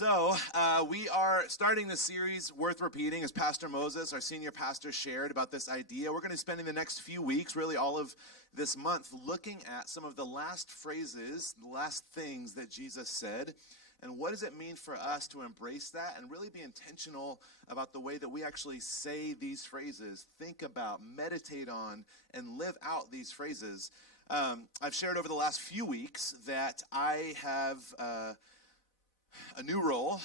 We are starting this series worth repeating, as Pastor Moses, our senior pastor, shared about this idea. We're going to be spending the next few weeks, really all of this month, looking at some of the last phrases, the last things that Jesus said, and what does it mean for us to embrace that and really be intentional about the way that we actually say these phrases, think about, meditate on, and live out these phrases. I've shared over the last few weeks that I have a new role,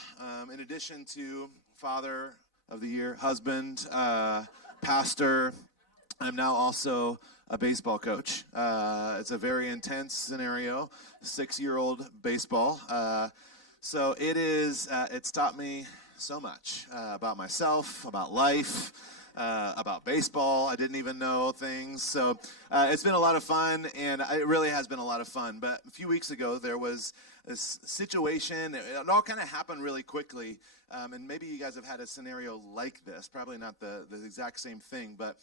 in addition to Father of the Year, husband, pastor. I'm now also a baseball coach. It's a very intense scenario, 6-year-old baseball. So it's taught me so much about myself, about life, about baseball. I didn't even know things. So it's been a lot of fun, and it really has been a lot of fun. But a few weeks ago, there was this situation. It all kind of happened really quickly. And maybe you guys have had a scenario like this. Probably not the exact same thing. But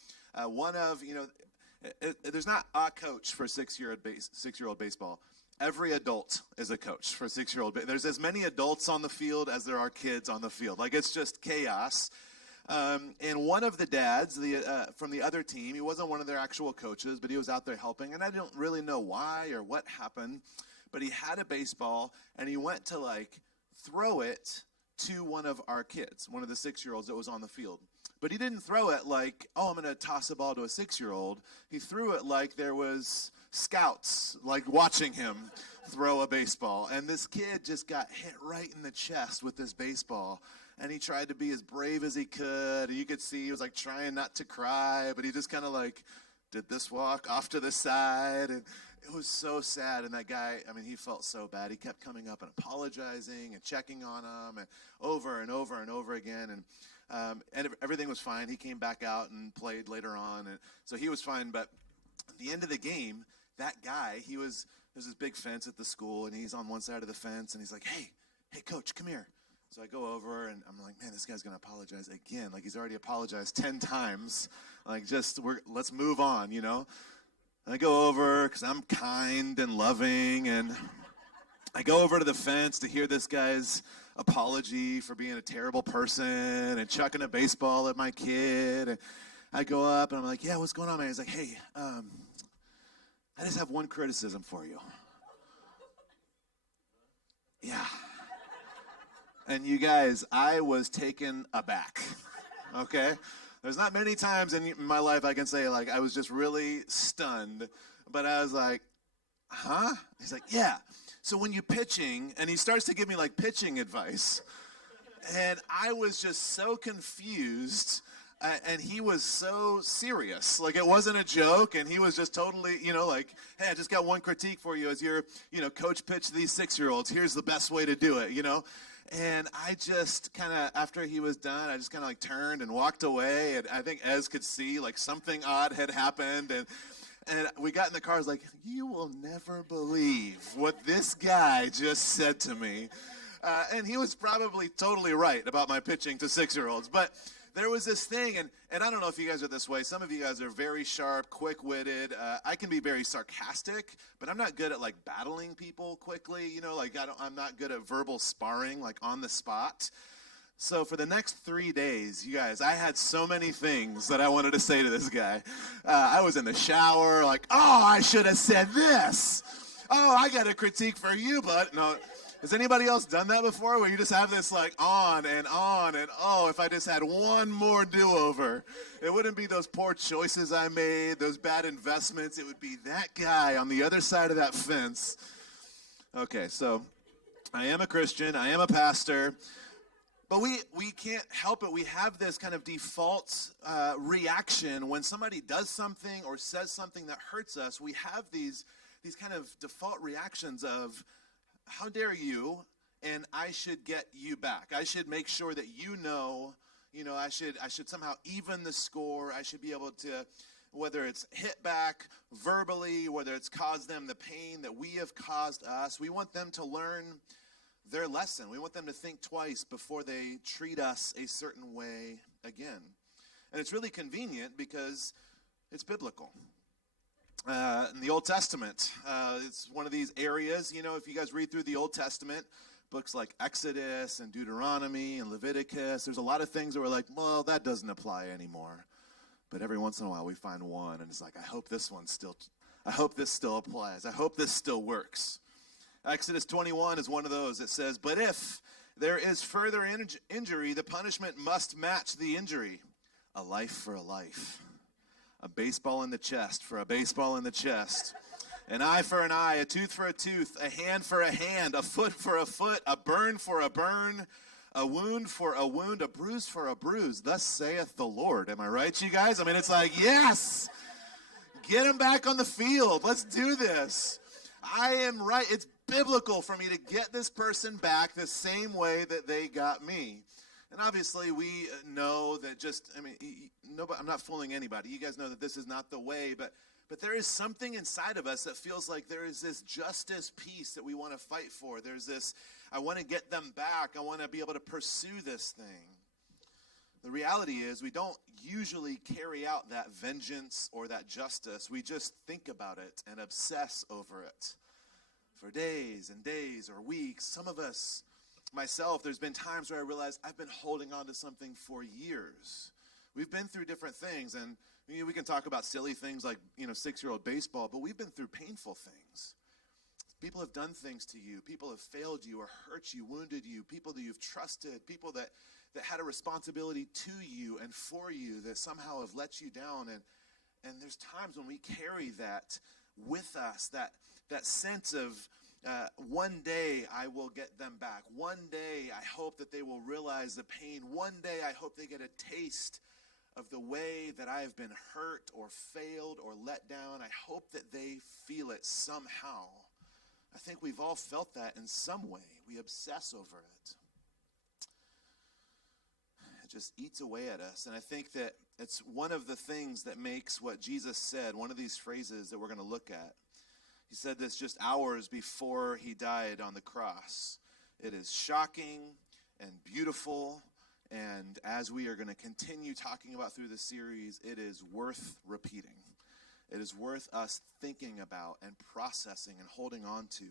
there's not a coach for 6-year-old baseball. Every adult is a coach for 6-year-old. There's as many adults on the field as there are kids on the field. Like, it's just chaos. And one of the dads from the other team, he wasn't one of their actual coaches, but he was out there helping. And I don't really know why or what happened, but he had a baseball, and he went to, throw it to one of our kids, one of the 6-year-olds that was on the field. But he didn't throw it like, oh, I'm going to toss a ball to a 6-year-old. He threw it like there was scouts, watching him throw a baseball. And this kid just got hit right in the chest with this baseball. And he tried to be as brave as he could. And you could see he was, trying not to cry. But he just kind of, did this walk off to the side. And it was so sad. And that guy, he felt so bad. He kept coming up and apologizing and checking on him and over and over and over again. And everything was fine. He came back out and played later on. And so he was fine. But at the end of the game, that guy, there's this big fence at the school. And he's on one side of the fence. And he's like, hey, coach, come here. So I go over, and I'm like, man, this guy's going to apologize again. He's already apologized 10 times. Let's move on, And I go over because I'm kind and loving, and I go over to the fence to hear this guy's apology for being a terrible person and chucking a baseball at my kid. And I go up, and I'm like, yeah, what's going on, man? He's like, hey, I just have one criticism for you. Yeah. And you guys, I was taken aback, okay? There's not many times in my life I can say, I was just really stunned. But I was like, huh? He's like, yeah. So when you're pitching, and he starts to give me, pitching advice. And I was just so confused, and he was so serious. It wasn't a joke, and he was just totally, hey, I just got one critique for you as your, coach pitch these 6-year-olds. Here's the best way to do it, And I just kind of, after he was done, I just kind of turned and walked away. And I think Ez could see something odd had happened. And we got in the car. I was like, you will never believe what this guy just said to me. And he was probably totally right about my pitching to 6-year-olds. But there was this thing, and I don't know if you guys are this way. Some of you guys are very sharp, quick-witted. I can be very sarcastic, but I'm not good at battling people quickly. I'm not good at verbal sparring on the spot. So for the next 3 days, you guys, I had so many things that I wanted to say to this guy. I was in the shower, oh, I should have said this. Oh, I got a critique for you, but no. Has anybody else done that before, where you just have this on and on and, oh, if I just had one more do-over, it wouldn't be those poor choices I made, those bad investments. It would be that guy on the other side of that fence. Okay, so I am a Christian. I am a pastor. But we can't help it. We have this kind of default reaction when somebody does something or says something that hurts us. We have these kind of default reactions of, how dare you, and I should get you back. I should make sure that I should somehow even the score. I should be able to, whether it's hit back verbally, whether it's caused them the pain that we have caused us. We want them to learn their lesson. We want them to think twice before they treat us a certain way again. And it's really convenient because it's biblical. In the Old Testament, it's one of these areas, if you guys read through the Old Testament, books like Exodus and Deuteronomy and Leviticus. There's a lot of things that we're like, well, that doesn't apply anymore. But every once in a while we find one, and it's like, I hope this still applies. I hope this still works. Exodus 21 is one of those. It says, but if there is further injury, the punishment must match the injury. A life for a life. A baseball in the chest for a baseball in the chest. An eye for an eye, a tooth for a tooth, a hand for a hand, a foot for a foot, a burn for a burn, a wound for a wound, a bruise for a bruise. Thus saith the Lord. Am I right, you guys? I mean, it's like, yes, get him back on the field. Let's do this. I am right. It's biblical for me to get this person back the same way that they got me. And obviously, we know that I'm not fooling anybody. You guys know that this is not the way, but there is something inside of us that feels like there is this justice piece that we want to fight for. There's this, I want to get them back. I want to be able to pursue this thing. The reality is we don't usually carry out that vengeance or that justice. We just think about it and obsess over it for days and days or weeks. Some of us, myself, there's been times where I realized I've been holding on to something for years. We've been through different things, and we can talk about silly things like, 6-year-old baseball, but we've been through painful things. People have done things to you. People have failed you or hurt you, wounded you. People that you've trusted, people that had a responsibility to you and for you that somehow have let you down. And there's times when we carry that with us, that sense of one day I will get them back. One day I hope that they will realize the pain. One day I hope they get a taste of the way that I have been hurt or failed or let down. I hope that they feel it somehow. I think we've all felt that in some way. We obsess over it. It just eats away at us. And I think that it's one of the things that makes what Jesus said, one of these phrases that we're going to look at. He said this just hours before he died on the cross. It is shocking and beautiful. And as we are going to continue talking about through the series, it is worth repeating. It is worth us thinking about and processing and holding on to.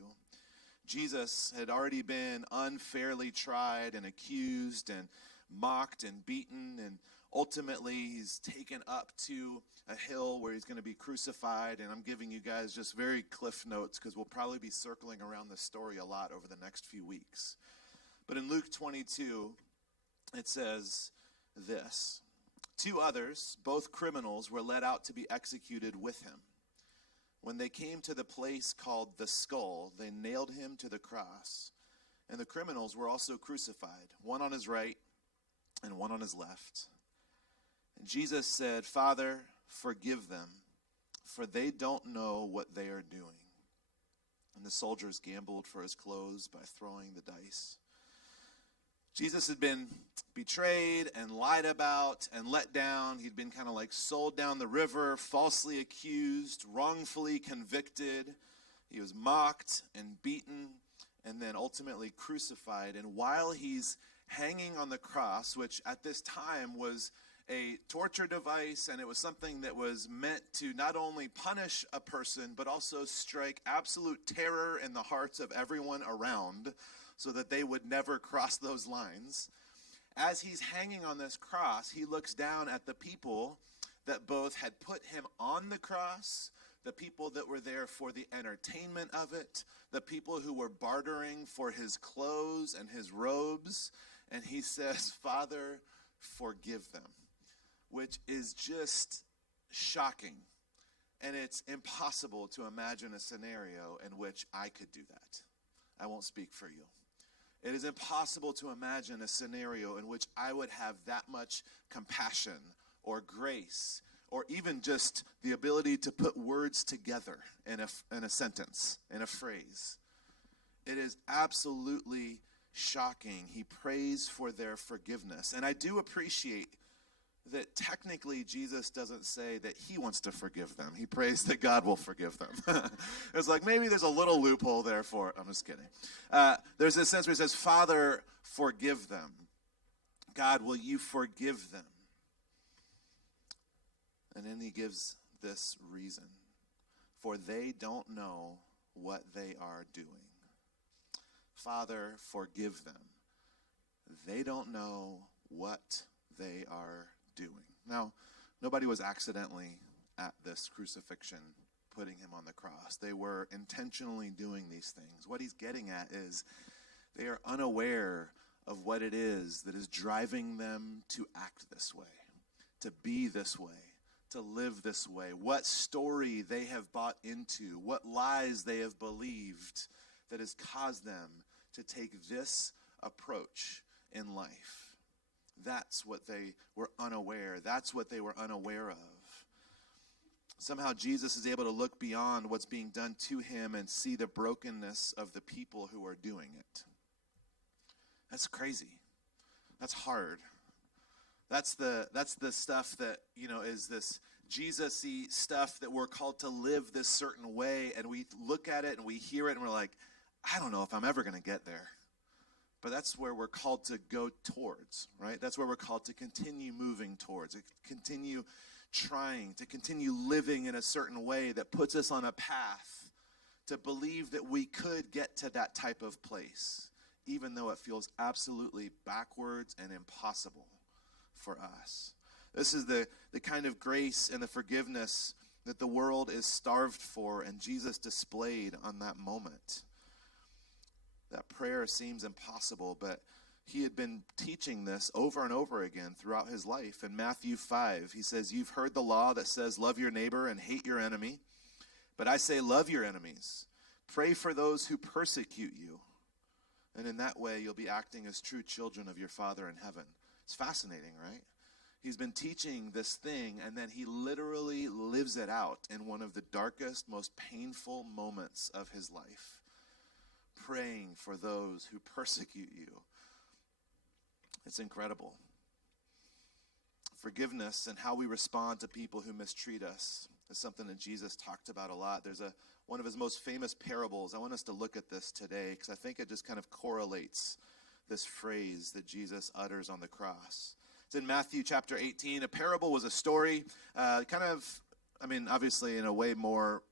Jesus had already been unfairly tried and accused and mocked and beaten, and ultimately he's taken up to a hill where he's going to be crucified. And I'm giving you guys just very cliff notes because we'll probably be circling around this story a lot over the next few weeks. But in Luke 22, it says this: 2 others, both criminals, were led out to be executed with him. When they came to the place called the Skull, they nailed him to the cross. And the criminals were also crucified, one on his right and one on his left. And Jesus said, Father, forgive them, for they don't know what they are doing. And the soldiers gambled for his clothes by throwing the dice. Jesus had been betrayed and lied about and let down. He'd been kind of like sold down the river, falsely accused, wrongfully convicted. He was mocked and beaten and then ultimately crucified. And while he's hanging on the cross, which at this time was a torture device, and it was something that was meant to not only punish a person, but also strike absolute terror in the hearts of everyone around, so that they would never cross those lines. As he's hanging on this cross, he looks down at the people that both had put him on the cross, the people that were there for the entertainment of it, the people who were bartering for his clothes and his robes, and he says, Father, forgive them, which is just shocking. And it's impossible to imagine a scenario in which I could do that. I won't speak for you. It is impossible to imagine a scenario in which I would have that much compassion or grace or even just the ability to put words together in a sentence, in a phrase. It is absolutely shocking. He prays for their forgiveness. And I do appreciate that technically Jesus doesn't say that he wants to forgive them. He prays that God will forgive them. It's like maybe there's a little loophole there for, I'm just kidding. There's this sense where he says, Father, forgive them. God, will you forgive them? And then he gives this reason. For they don't know what they are doing. Father, forgive them. They don't know what they are doing. Now, nobody was accidentally at this crucifixion, putting him on the cross. They were intentionally doing these things. What he's getting at is they are unaware of what it is that is driving them to act this way, to be this way, to live this way, what story they have bought into, what lies they have believed that has caused them to take this approach in life. That's what they were unaware. That's what they were unaware of. Somehow Jesus is able to look beyond what's being done to him and see the brokenness of the people who are doing it. That's crazy. That's hard. That's the stuff that, is this Jesus-y stuff that we're called to live this certain way, and we look at it and we hear it and we're like, I don't know if I'm ever going to get there. But that's where we're called to go towards, right? That's where we're called to continue moving towards, to continue trying, to continue living in a certain way that puts us on a path to believe that we could get to that type of place, even though it feels absolutely backwards and impossible for us. This is the kind of grace and the forgiveness that the world is starved for, and Jesus displayed on that moment. That prayer seems impossible, but he had been teaching this over and over again throughout his life. In Matthew 5, he says, "You've heard the law that says, love your neighbor and hate your enemy. But I say, love your enemies. Pray for those who persecute you. And in that way, you'll be acting as true children of your Father in heaven." It's fascinating, right? He's been teaching this thing, and then he literally lives it out in one of the darkest, most painful moments of his life. Praying for those who persecute you. It's incredible. Forgiveness and how we respond to people who mistreat us is something that Jesus talked about a lot. There's one of his most famous parables. I want us to look at this today because I think it just kind of correlates this phrase that Jesus utters on the cross. It's in Matthew chapter 18. A parable was a story, obviously in a way more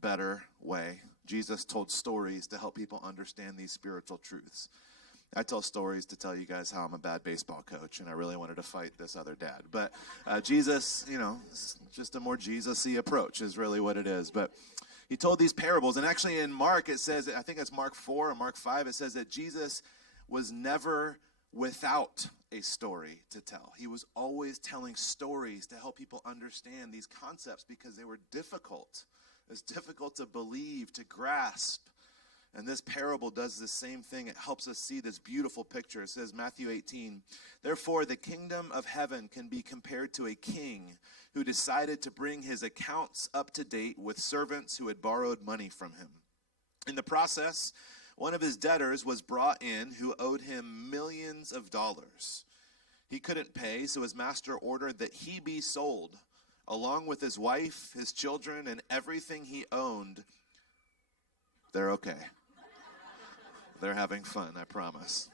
better way. Jesus told stories to help people understand these spiritual truths. I tell stories to tell you guys how I'm a bad baseball coach, and I really wanted to fight this other dad. But Jesus, just a more Jesus-y approach is really what it is. But he told these parables, and actually in Mark, it says, I think it's Mark 4 or Mark 5, it says that Jesus was never without a story to tell. He was always telling stories to help people understand these concepts because they were difficult. It's difficult to believe, to grasp. And this parable does the same thing. It helps us see this beautiful picture. It says, Matthew 18, "Therefore the kingdom of heaven can be compared to a king who decided to bring his accounts up to date with servants who had borrowed money from him. In the process, one of his debtors was brought in who owed him millions of dollars. He couldn't pay, so his master ordered that he be sold, along with his wife, his children, and everything he owned." They're okay. They're having fun, I promise.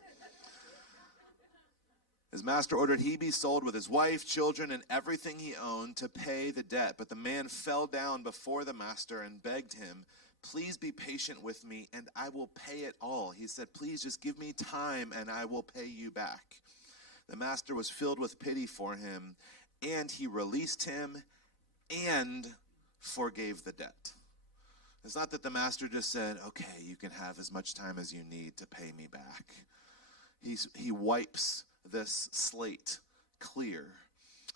His master ordered he be sold with his wife, children, and everything he owned to pay the debt. But the man fell down before the master and begged him, "Please be patient with me, and I will pay it all." He said, "Please just give me time, and I will pay you back." The master was filled with pity for him, and he released him and forgave the debt. It's not that the master just said, "Okay, you can have as much time as you need to pay me back." He wipes this slate clear.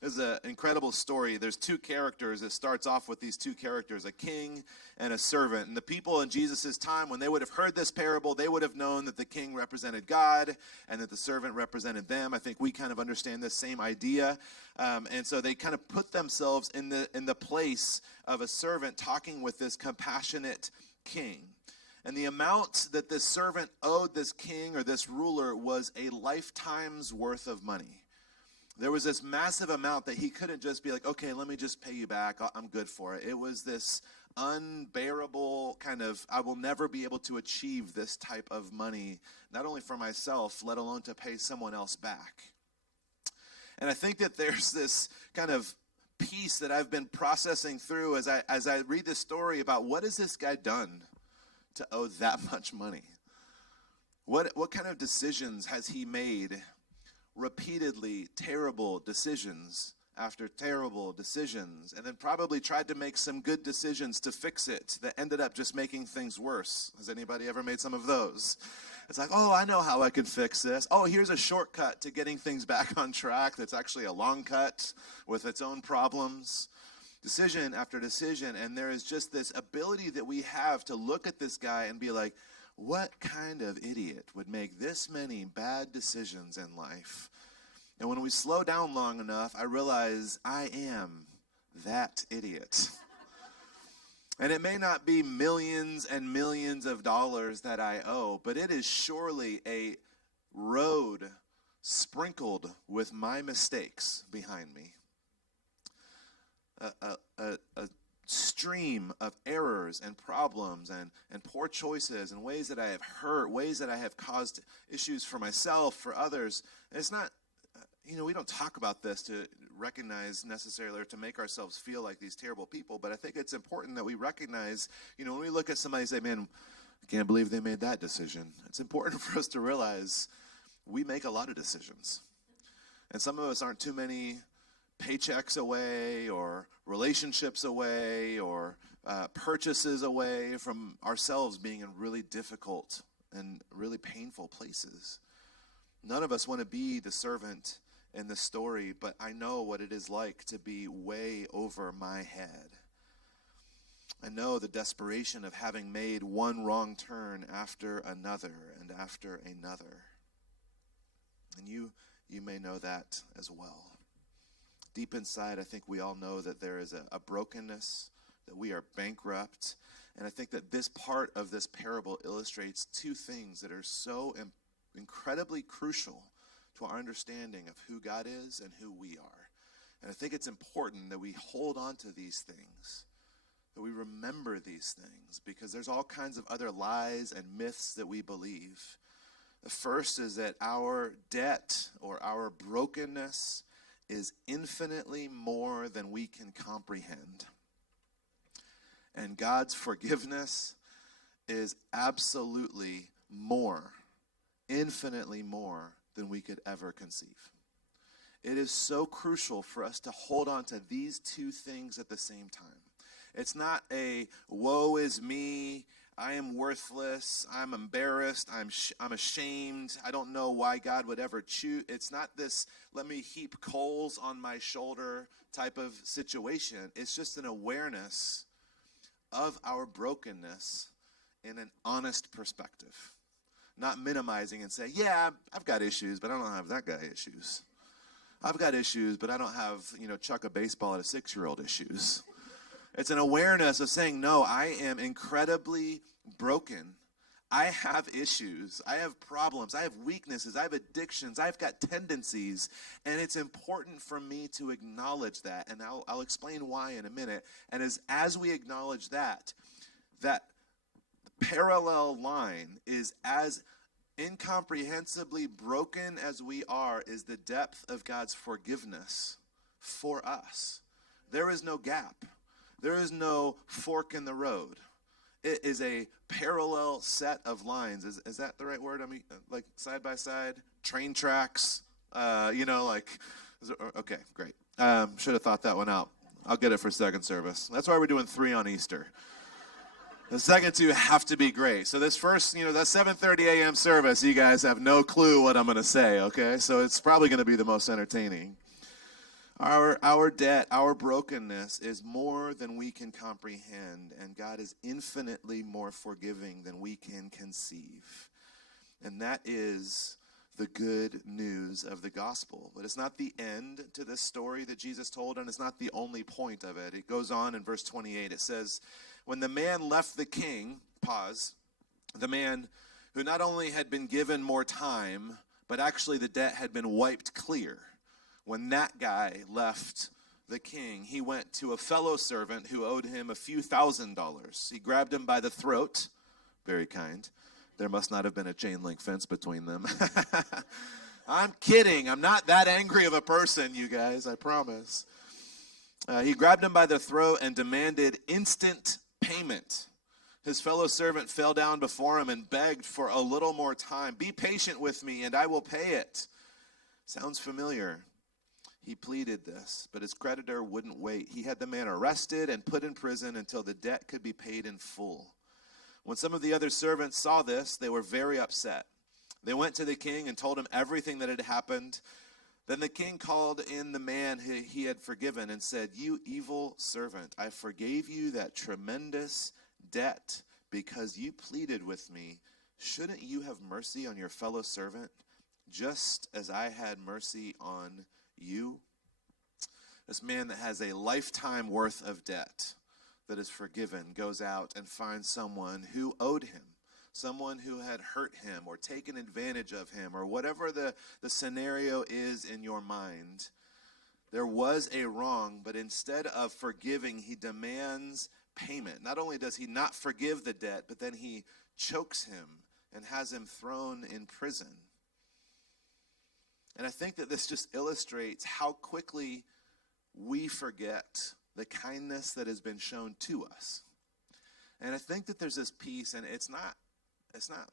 This is an incredible story. There's two characters. It starts off with these two characters, a king and a servant. And the people in Jesus' time, when they would have heard this parable, they would have known that the king represented God and that the servant represented them. I think we kind of understand this same idea. And so they kind of put themselves in the place of a servant talking with this compassionate king. And the amount that this servant owed this king or this ruler was a lifetime's worth of money. There was this massive amount that he couldn't just be like, "Okay, let me just pay you back. I'm good for it." It was this unbearable kind of, I will never be able to achieve this type of money, not only for myself, let alone to pay someone else back. And I think that there's this kind of piece that I've been processing through as I read this story about what has this guy done to owe that much money? What kind of decisions has he made? Repeatedly terrible decisions after terrible decisions, and then probably tried to make some good decisions to fix it that ended up just making things worse. Has anybody ever made some of those? It's like, oh, I know how I can fix this. Oh, here's a shortcut to getting things back on track that's actually a long cut with its own problems. Decision after decision, and there is just this ability that we have to look at this guy and be like, what kind of idiot would make this many bad decisions in life? And when we slow down long enough, I realize I am that idiot. And it may not be millions and millions of dollars that I owe, but it is surely a road sprinkled with my mistakes behind me. A stream of errors and problems and poor choices and ways that I have hurt, ways that I have caused issues for myself, for others. And it's not, we don't talk about this to recognize necessarily or to make ourselves feel like these terrible people, but I think it's important that we recognize, when we look at somebody and say, man, I can't believe they made that decision. It's important for us to realize we make a lot of decisions. And some of us aren't too many paychecks away or relationships away or purchases away from ourselves being in really difficult and really painful places. None of us want to be the servant in this story, but I know what it is like to be way over my head. I know the desperation of having made one wrong turn after another and after another. And you may know that as well. Deep inside, I think we all know that there is a brokenness, that we are bankrupt. And I think that this part of this parable illustrates two things that are so incredibly crucial to our understanding of who God is and who we are. And I think it's important that we hold on to these things, that we remember these things, because there's all kinds of other lies and myths that we believe. The first is that our debt or our brokenness is infinitely more than we can comprehend. And God's forgiveness is absolutely more, infinitely more than we could ever conceive. It is so crucial for us to hold on to these two things at the same time. It's not a woe is me, I am worthless, I'm embarrassed, I'm ashamed, I don't know why God would ever choose. It's not this let me heap coals on my shoulder type of situation. It's just an awareness of our brokenness in an honest perspective. Not minimizing and saying, yeah, I've got issues, but I don't have that guy issues. I've got issues, but I don't have, chuck a baseball at a 6-year-old issues. It's an awareness of saying, no, I am incredibly broken. I have issues. I have problems. I have weaknesses. I have addictions. I've got tendencies. And it's important for me to acknowledge that. And I'll explain why in a minute. And as we acknowledge that parallel line is as incomprehensibly broken as we are is the depth of God's forgiveness for us. There is no gap. There is no fork in the road. It is a parallel set of lines. Is that the right word? I mean, like side by side, train tracks, okay, great. Should have thought that one out. I'll get it for second service. That's why we're doing 3 on Easter. The second 2 have to be great. So this first, that 7:30 a.m. service, you guys have no clue what I'm going to say, okay? So it's probably going to be the most entertaining. Our debt, our brokenness is more than we can comprehend, and God is infinitely more forgiving than we can conceive. And that is the good news of the gospel. But it's not the end to this story that Jesus told, and it's not the only point of it. It goes on in verse 28. It says, when the man left the king, the man who not only had been given more time, but actually the debt had been wiped clear. When that guy left the king, he went to a fellow servant who owed him a few $1,000s. He grabbed him by the throat. Very kind. There must not have been a chain link fence between them. I'm kidding. I'm not that angry of a person, you guys, I promise. He grabbed him by the throat and demanded instant payment. His fellow servant fell down before him and begged for a little more time. Be patient with me, and I will pay it. Sounds familiar. He pleaded this, but his creditor wouldn't wait. He had the man arrested and put in prison until the debt could be paid in full. When some of the other servants saw this, they were very upset. They went to the king and told him everything that had happened. Then the king called in the man he had forgiven and said, You evil servant, I forgave you that tremendous debt because you pleaded with me. Shouldn't you have mercy on your fellow servant, just as I had mercy on you? This man that has a lifetime worth of debt that is forgiven goes out and finds someone who owed him, someone who had hurt him or taken advantage of him, or whatever the scenario is in your mind. There was a wrong, but instead of forgiving, he demands payment. Not only does he not forgive the debt, but then he chokes him and has him thrown in prison. And I think that this just illustrates how quickly we forget the kindness that has been shown to us. And I think that there's this piece, and it's not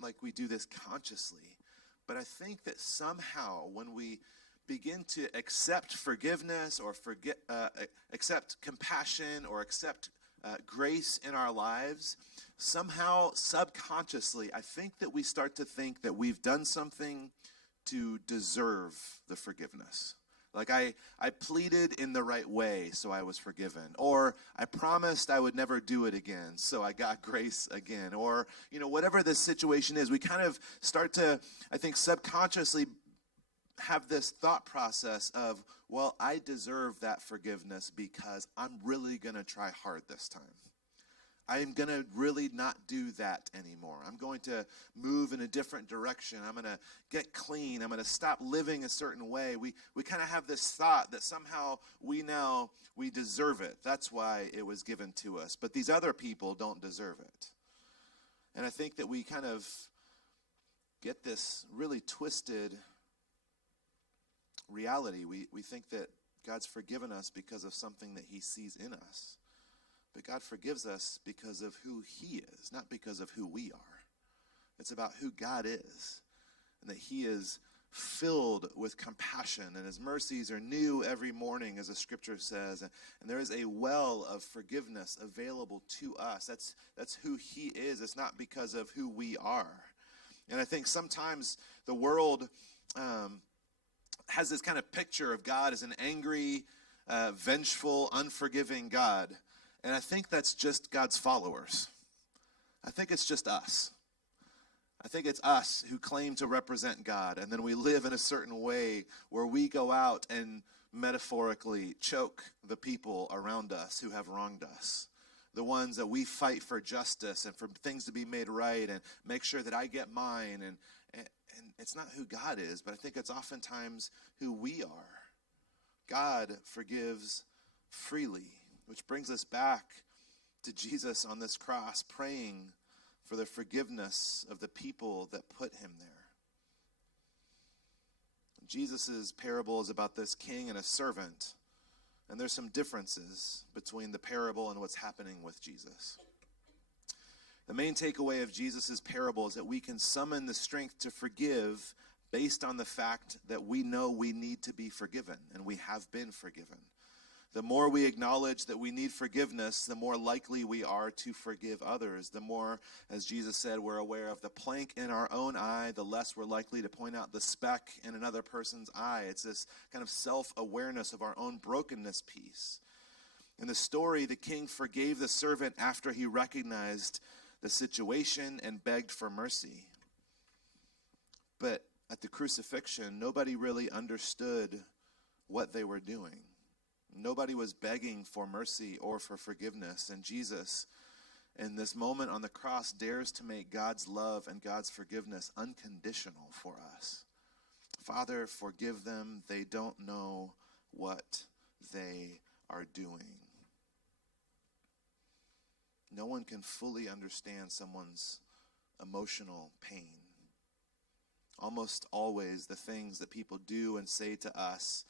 like we do this consciously, but I think that somehow when we begin to accept forgiveness or accept compassion or accept grace in our lives, somehow subconsciously, I think that we start to think that we've done something to deserve the forgiveness. Like I pleaded in the right way, so I was forgiven. Or I promised I would never do it again, so I got grace again. Or, whatever the situation is, we kind of start to, I think, subconsciously have this thought process of, well, I deserve that forgiveness because I'm really going to try hard this time. I'm going to really not do that anymore. I'm going to move in a different direction. I'm going to get clean. I'm going to stop living a certain way. We kind of have this thought that somehow we deserve it. That's why it was given to us. But these other people don't deserve it. And I think that we kind of get this really twisted reality. We think that God's forgiven us because of something that he sees in us. But God forgives us because of who he is, not because of who we are. It's about who God is, and that he is filled with compassion, and his mercies are new every morning, as the scripture says. And there is a well of forgiveness available to us. That's who he is. It's not because of who we are. And I think sometimes the world has this kind of picture of God as an angry, vengeful, unforgiving God. And I think that's just God's followers. I think it's just us. I think it's us who claim to represent God, and then we live in a certain way where we go out and metaphorically choke the people around us who have wronged us. The ones that we fight for justice and for things to be made right and make sure that I get mine. And it's not who God is, but I think it's oftentimes who we are. God forgives freely. Which brings us back to Jesus on this cross praying for the forgiveness of the people that put him there. Jesus' parable is about this king and a servant, and there's some differences between the parable and what's happening with Jesus. The main takeaway of Jesus' parable is that we can summon the strength to forgive based on the fact that we know we need to be forgiven, and we have been forgiven. The more we acknowledge that we need forgiveness, the more likely we are to forgive others. The more, as Jesus said, we're aware of the plank in our own eye, the less we're likely to point out the speck in another person's eye. It's this kind of self-awareness of our own brokenness piece. In the story, the king forgave the servant after he recognized the situation and begged for mercy. But at the crucifixion, nobody really understood what they were doing. Nobody was begging for mercy or for forgiveness. And Jesus, in this moment on the cross, dares to make God's love and God's forgiveness unconditional for us. Father, forgive them. They don't know what they are doing. No one can fully understand someone's emotional pain. Almost always the things that people do and say to us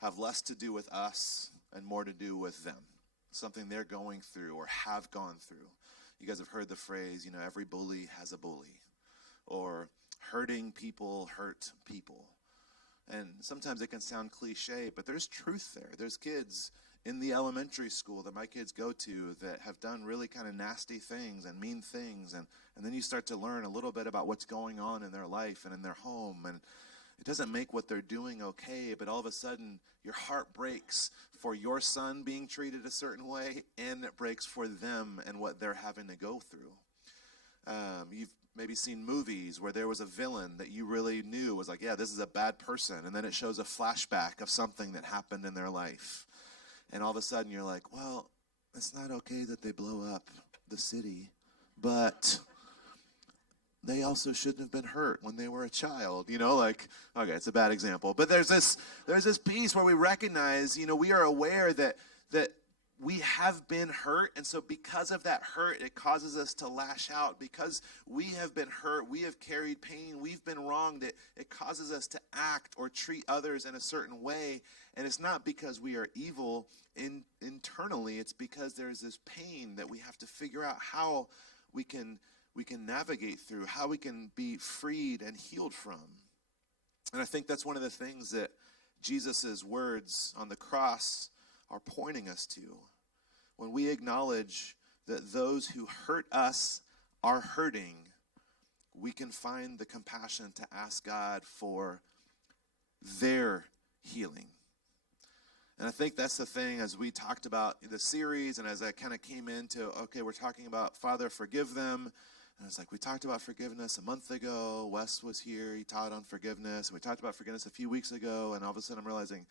have less to do with us and more to do with them, something they're going through or have gone through. You guys have heard the phrase, every bully has a bully, or hurting people hurt people. And sometimes it can sound cliche, but there's truth there. There's kids in the elementary school that my kids go to that have done really kind of nasty things and mean things. And then you start to learn a little bit about what's going on in their life and in their home. And it doesn't make what they're doing okay, but all of a sudden your heart breaks for your son being treated a certain way, and it breaks for them and what they're having to go through. You've maybe seen movies where there was a villain that you really knew was like, yeah, this is a bad person. And then it shows a flashback of something that happened in their life. And all of a sudden you're like, well, it's not okay that they blow up the city, but they also shouldn't have been hurt when they were a child. Okay, it's a bad example. But there's this piece where we recognize, we are aware that we have been hurt, and so because of that hurt, it causes us to lash out. Because we have been hurt, we have carried pain, we've been wronged, it causes us to act or treat others in a certain way. And it's not because we are evil internally, it's because there's this pain that we have to figure out how we can navigate through, how we can be freed and healed from. And I think that's one of the things that Jesus' words on the cross are pointing us to. When we acknowledge that those who hurt us are hurting, we can find the compassion to ask God for their healing. And I think that's the thing as we talked about the series and as I kind of came into, okay, we're talking about, Father, forgive them. And it's like we talked about forgiveness a month ago. Wes was here. He taught on forgiveness. And we talked about forgiveness a few weeks ago. And all of a sudden I'm realizing,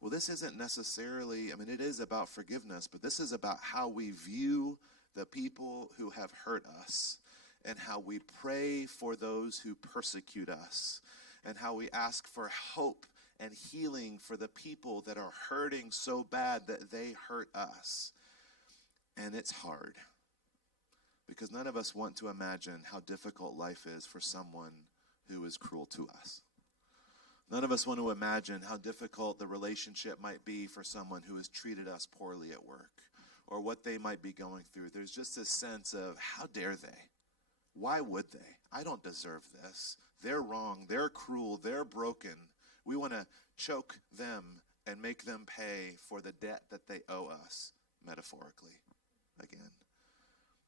well, this isn't necessarily, it is about forgiveness, but this is about how we view the people who have hurt us and how we pray for those who persecute us and how we ask for hope and healing for the people that are hurting so bad that they hurt us. And it's hard because none of us want to imagine how difficult life is for someone who is cruel to us. None of us want to imagine how difficult the relationship might be for someone who has treated us poorly at work or what they might be going through. There's just this sense of, how dare they? Why would they? I don't deserve this. They're wrong. They're cruel. They're broken. We want to choke them and make them pay for the debt that they owe us, metaphorically. Again,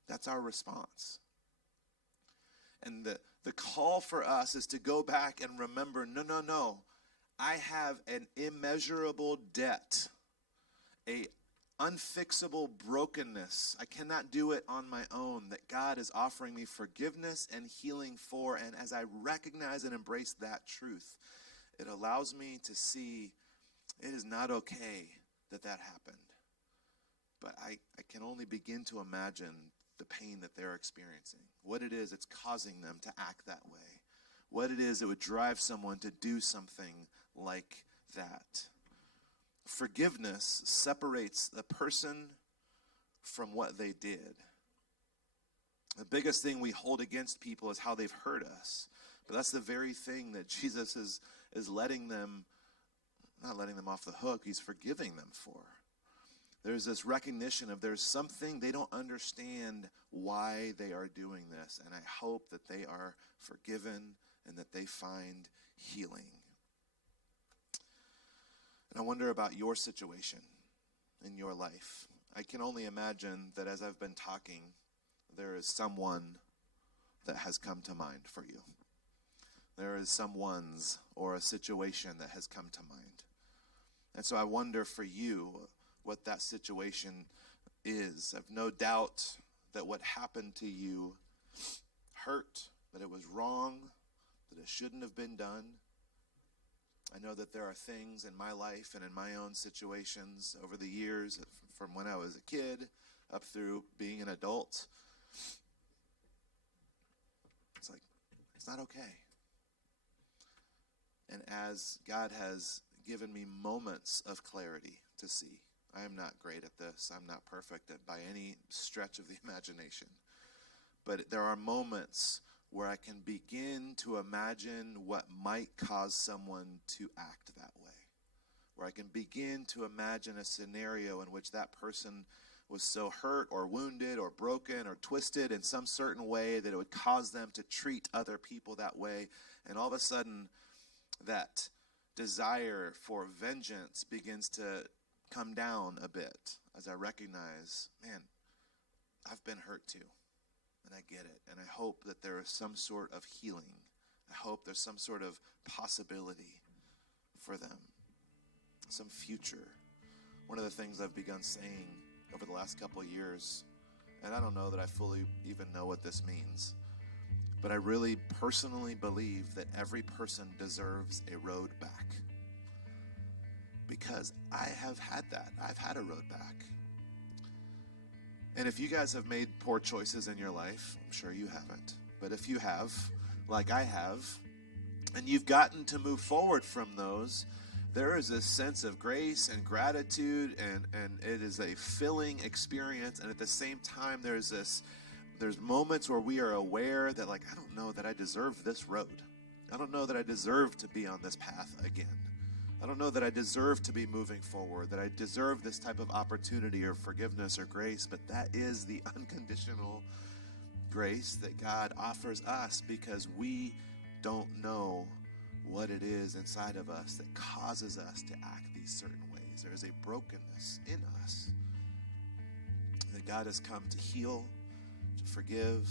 that's our response. And the call for us is to go back and remember, no. I have an immeasurable debt, a unfixable brokenness. I cannot do it on my own, that God is offering me forgiveness and healing for. And as I recognize and embrace that truth, it allows me to see it is not okay that happened. But I can only begin to imagine the pain that they're experiencing, what it is that's causing them to act that way, what it is that would drive someone to do something like that. Forgiveness separates the person from what they did. The biggest thing we hold against people is how they've hurt us. But that's the very thing that Jesus is letting them, not letting them off the hook, he's forgiving them for. There's this recognition of there's something they don't understand why they are doing this. And I hope that they are forgiven and that they find healing. And I wonder about your situation in your life. I can only imagine that as I've been talking, there is someone that has come to mind for you. There is someone's or a situation that has come to mind. And so I wonder for you what that situation is. I've no doubt that what happened to you hurt, that it was wrong, that it shouldn't have been done. I know that there are things in my life and in my own situations over the years, from when I was a kid up through being an adult. It's like, it's not okay. And as God has given me moments of clarity to see, I am not great at this. I'm not perfect at by any stretch of the imagination. But there are moments where I can begin to imagine what might cause someone to act that way. Where I can begin to imagine a scenario in which that person was so hurt or wounded or broken or twisted in some certain way that it would cause them to treat other people that way. And all of a sudden, that desire for vengeance begins to come down a bit as I recognize, man, I've been hurt too, and I get it. And I hope that there is some sort of healing. I hope there's some sort of possibility for them, some future. One of the things I've begun saying over the last couple of years, and I don't know that I fully even know what this means, but I really personally believe that every person deserves a road back. Because I have had that. I've had a road back. And if you guys have made poor choices in your life, I'm sure you haven't, but if you have, like I have, and you've gotten to move forward from those, there is this sense of grace and gratitude, and it is a filling experience. And at the same time, there's moments where we are aware that, like, I don't know that I deserve this road. I don't know that I deserve to be on this path again. I don't know that I deserve to be moving forward, that I deserve this type of opportunity or forgiveness or grace, but that is the unconditional grace that God offers us because we don't know what it is inside of us that causes us to act these certain ways. There is a brokenness in us that God has come to heal, to forgive,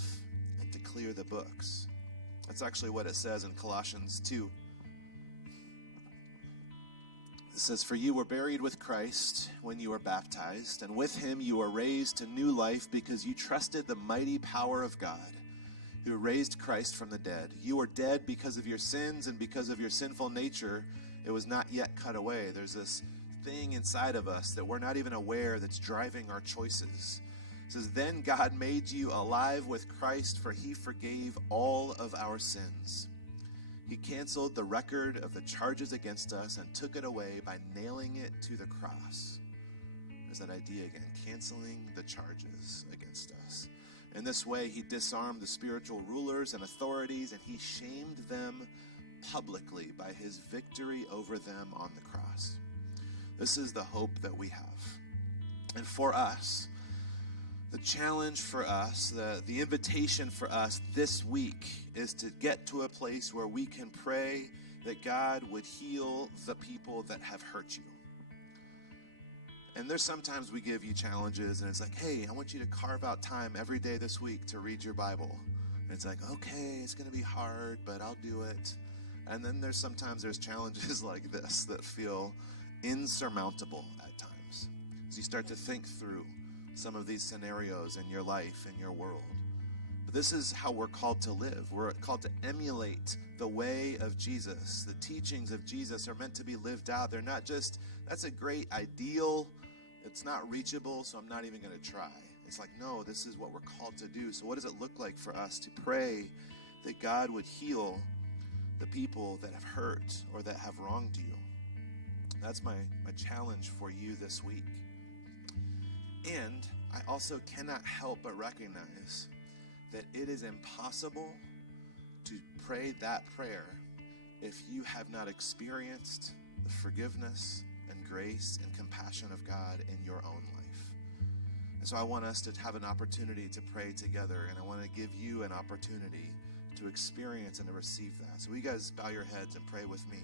and to clear the books. That's actually what it says in Colossians 2. It says, "For you were buried with Christ when you were baptized, and with him you were raised to new life because you trusted the mighty power of God, who raised Christ from the dead. You were dead because of your sins and because of your sinful nature. It was not yet cut away." There's this thing inside of us that we're not even aware that's driving our choices. It says, "Then God made you alive with Christ, for he forgave all of our sins. He canceled the record of the charges against us and took it away by nailing it to the cross." There's that idea again, canceling the charges against us. In this way, he disarmed the spiritual rulers and authorities, and he shamed them publicly by his victory over them on the cross. This is the hope that we have. And for us, the challenge for us, the invitation for us this week is to get to a place where we can pray that God would heal the people that have hurt you. And there's sometimes we give you challenges and it's like, hey, I want you to carve out time every day this week to read your Bible. And it's like, okay, it's going to be hard, but I'll do it. And then there's challenges like this that feel insurmountable at times. As you start to think through some of these scenarios in your life, in your world. But this is how we're called to live. We're called to emulate the way of Jesus. The teachings of Jesus are meant to be lived out. They're not just, that's a great ideal. It's not reachable, so I'm not even going to try. It's like, no, this is what we're called to do. So what does it look like for us to pray that God would heal the people that have hurt or that have wronged you? That's my challenge for you this week. And I also cannot help but recognize that it is impossible to pray that prayer if you have not experienced the forgiveness and grace and compassion of God in your own life. And so I want us to have an opportunity to pray together, and I want to give you an opportunity to experience and to receive that. So will you guys bow your heads and pray with me?